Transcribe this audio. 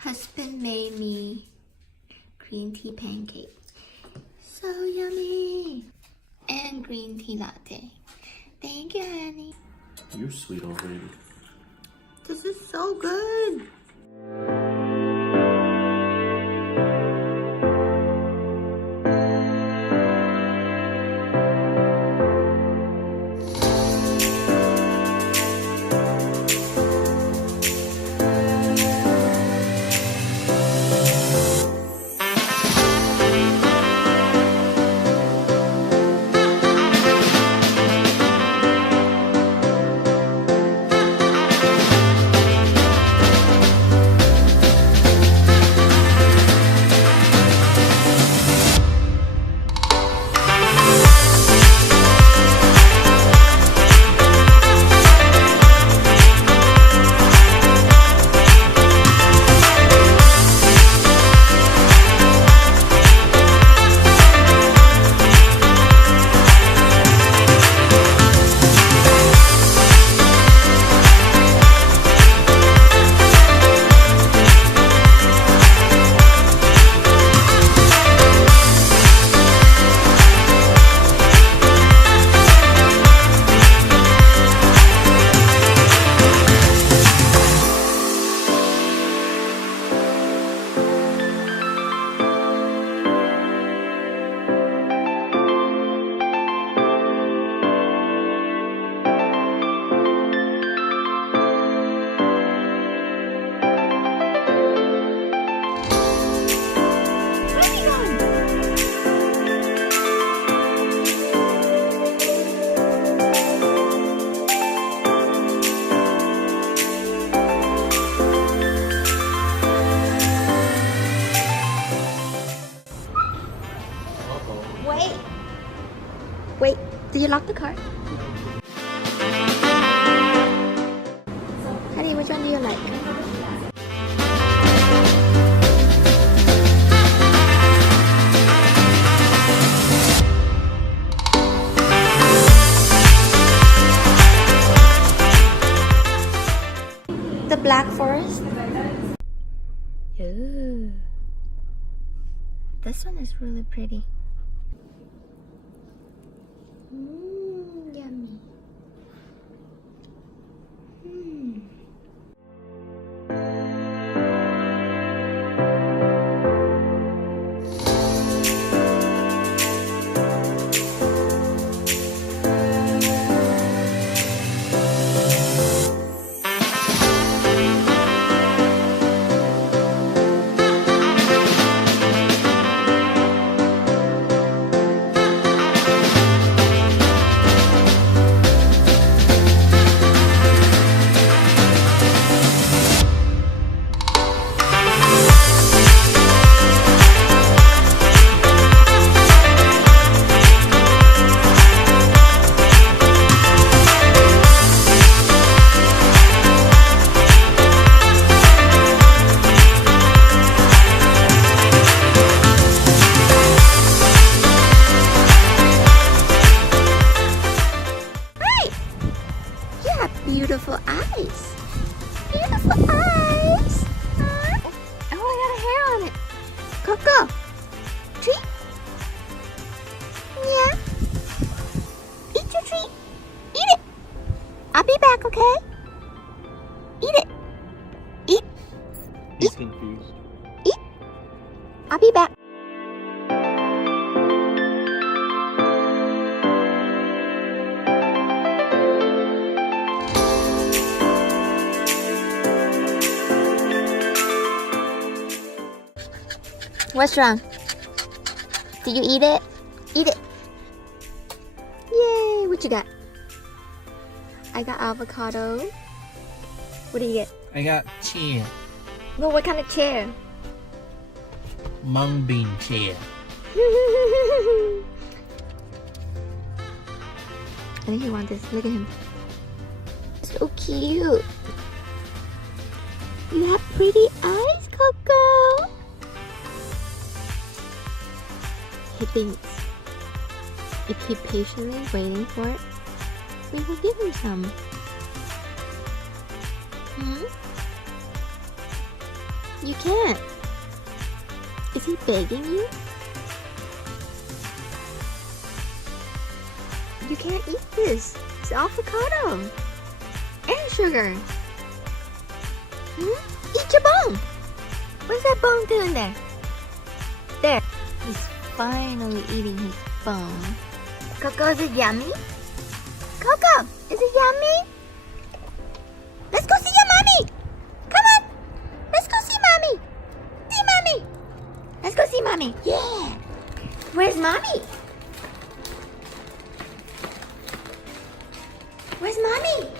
Husband made me green tea pancake. So yummy. And green tea latte. Thank you, honey. You're sweet already. This is so good. Wait, did you lock the car? Honey, which one do you like? The Black Forest? Ooh. This one is really pretty. Yummy. Beautiful eyes. Beautiful eyes. Huh? Oh, I got a hair on it. Coco. Treat. Yeah. Eat your treat. Eat it. I'll be back, okay? Eat it. Eat. He's confused. Eat. I'll be back. What's wrong? Did you eat it? Eat it. Yay! What you got? I got avocado. What do you get? I got chair. No, what kind of chair? Mung bean chair. I think he wants this. Look at him. So cute. You have pretty eyes, Coco. He thinks if you patiently waiting for it, we will give him some. You can't. Is he begging you? You can't eat this. It's avocado. And sugar. Eat your bone. What's that bone doing there? There. He's finally eating his bone. Coco, is it yummy? Coco, is it yummy? Let's go see your mommy. Come on. Let's go see mommy. See mommy. Let's go see mommy. Yeah. Where's mommy? Where's mommy?